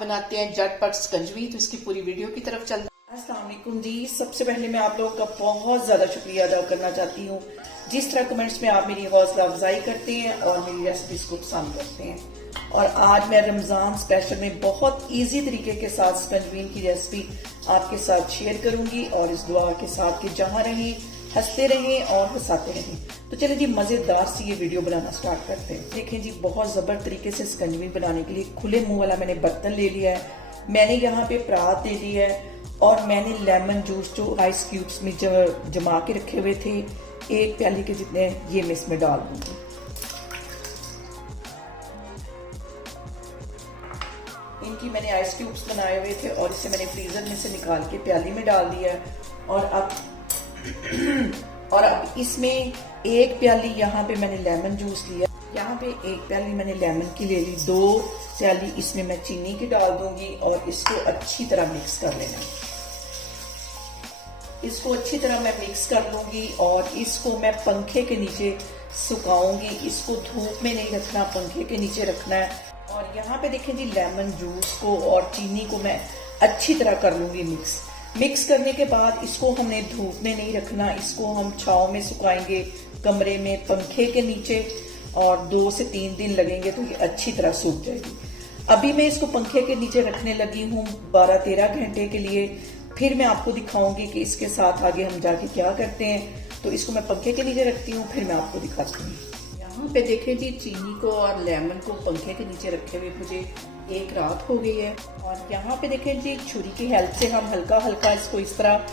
बनाते हैं झटपट स्कंजवी। तो इसकी पूरी वीडियो की तरफ चलते हैं। अस्सलाम वालेकुम जी। सबसे पहले मैं आप लोगों का बहुत ज़्यादा शुक्रिया अदा करना चाहती हूँ जिस तरह कमेंट्स में आप मेरी हौसला अफजाई करते हैं और मेरी रेसिपीज को पसंद करते हैं। और आज मैं रमज़ान स्पेशल में बहुत इजी तरीके के साथ स्कंजवीन की रेसिपी आपके साथ शेयर करूंगी और इस दुआ के साथ कि जहाँ रहें हंसते रहें और हंसाते रहें। तो चलिए जी मज़ेदार सी ये वीडियो बनाना स्टार्ट करते हैं। देखें जी बहुत ज़बर तरीके से स्कंजवी बनाने के लिए खुले मुंह वाला मैंने बर्तन ले लिया है। मैंने यहाँ पे परात ले ली है और मैंने लेमन जूस जो आइस क्यूब्स में जमा के रखे हुए थे 1 प्याली के जितने ये मैं इसमें डाल दूंगी। इनकी मैंने आइस क्यूब्स बनाए हुए थे और इसे मैंने फ्रीजर में से निकाल के प्याली में डाल दिया है। और अब इसमें 1 प्याली यहाँ पे मैंने लेमन जूस लिया। यहाँ पे 1 प्याली मैंने लेमन की ले ली। 2 प्याली इसमें मैं चीनी की डाल दूंगी और इसको अच्छी तरह मिक्स कर लेना। इसको अच्छी तरह मैं मिक्स कर लूंगी और इसको मैं पंखे के नीचे सुखाऊंगी। इसको धूप में नहीं रखना, पंखे के नीचे रखना है। और यहाँ पे देखें जी लेमन जूस को और चीनी को मैं अच्छी तरह कर लूंगी मिक्स करने के बाद इसको हमने धूप में नहीं रखना, इसको हम छांव में सुखाएंगे कमरे में पंखे के नीचे और 2 से 3 दिन लगेंगे तो ये अच्छी तरह सूख जाएगी। अभी मैं इसको पंखे के नीचे रखने लगी हूँ 12-13 घंटे के लिए। फिर मैं आपको दिखाऊंगी कि इसके साथ आगे हम जाके क्या करते हैं। तो इसको मैं पंखे के नीचे रखती हूँ, फिर मैं आपको दिखाती हूँ। यहाँ पे देखें जी चीनी को और लेमन को पंखे के नीचे रखे हुए मुझे 1 रात हो गई है। और यहाँ पे देखें जी छुरी की हेल्प से हम हल्का हल्का इसको इस तरह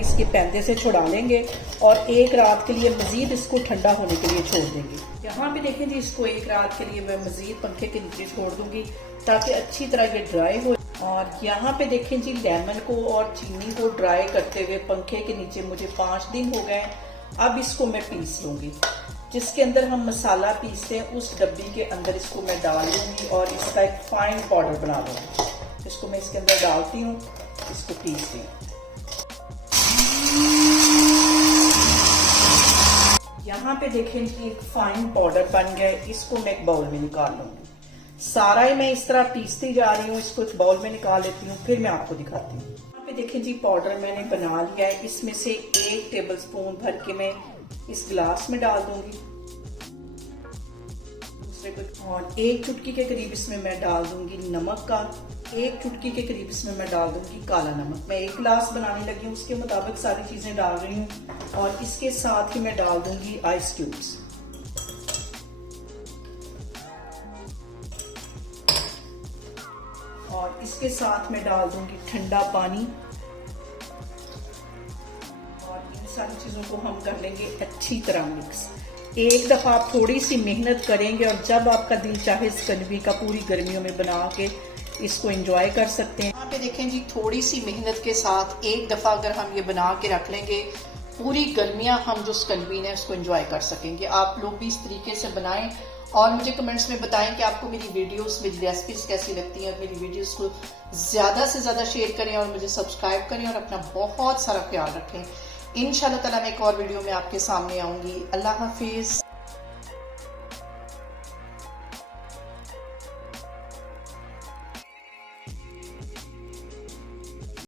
इसके पैंदे से छुड़ा लेंगे और 1 रात के लिए मजीद इसको ठंडा होने के लिए छोड़ देंगे। यहाँ पे देखें जी इसको 1 रात के लिए मैं मजीद पंखे के नीचे छोड़ दूंगी ताकि अच्छी तरह ये ड्राई हो। और यहाँ पे देखें जी लेमन को और चीनी को ड्राई करते हुए पंखे के नीचे मुझे 5 दिन हो गए। अब इसको मैं पीस लूंगी। जिसके अंदर हम मसाला पीसते हैं उस डब्बी के अंदर इसको मैं डाल लूंगी और इसका एक फाइन पाउडर बना लूंगी। इसको मैं इसके अंदर डालती हूँ, इसको पीसती हूँ। यहाँ पे देखें कि एक फाइन पाउडर बन गया है। इसको मैं एक बाउल में निकाल लूंगी। सारा ही मैं इस तरह पीसती जा रही हूँ। इसको एक बाउल में निकाल लेती हूँ, फिर मैं आपको दिखाती हूँ। यहाँ पे देखें जी पाउडर मैंने बना लिया है। इसमें से 1 टेबलस्पून भर के मैं इस गिलास में डाल दूंगी। और 1 चुटकी के करीब इसमें मैं डाल दूंगी नमक का। 1 चुटकी के करीब इसमें मैं डाल दूंगी काला नमक। मैं 1 गिलास बनाने लगी हूँ, उसके मुताबिक सारी चीजें डाल रही हूँ। और इसके साथ ही मैं डाल दूंगी आइस क्यूब्स। और इसके साथ मैं डाल दूंगी ठंडा पानी। सारी चीजों को हम कर लेंगे अच्छी तरह मिक्स। एक दफा आप थोड़ी सी मेहनत करेंगे और जब आपका दिल चाहे स्कंजवी का पूरी गर्मियों में बना के इसको एंजॉय कर सकते हैं। यहाँ पे देखें जी थोड़ी सी मेहनत के साथ एक दफा अगर हम ये बना के रख लेंगे पूरी गर्मियां हम जो स्कंजवी है उसको एंजॉय कर सकेंगे। आप लोग भी इस तरीके से बनाएं और मुझे कमेंट्स में बताएं कि आपको मेरी वीडियोस मेरी रेसिपीज कैसी लगती हैं। मेरी वीडियोस को ज्यादा से ज्यादा शेयर करें और मुझे सब्सक्राइब करें और अपना बहुत सारा ख्याल रखें। इंशाल्लाह ताला मैं एक और वीडियो में आपके सामने आऊंगी। अल्लाह हाफिज।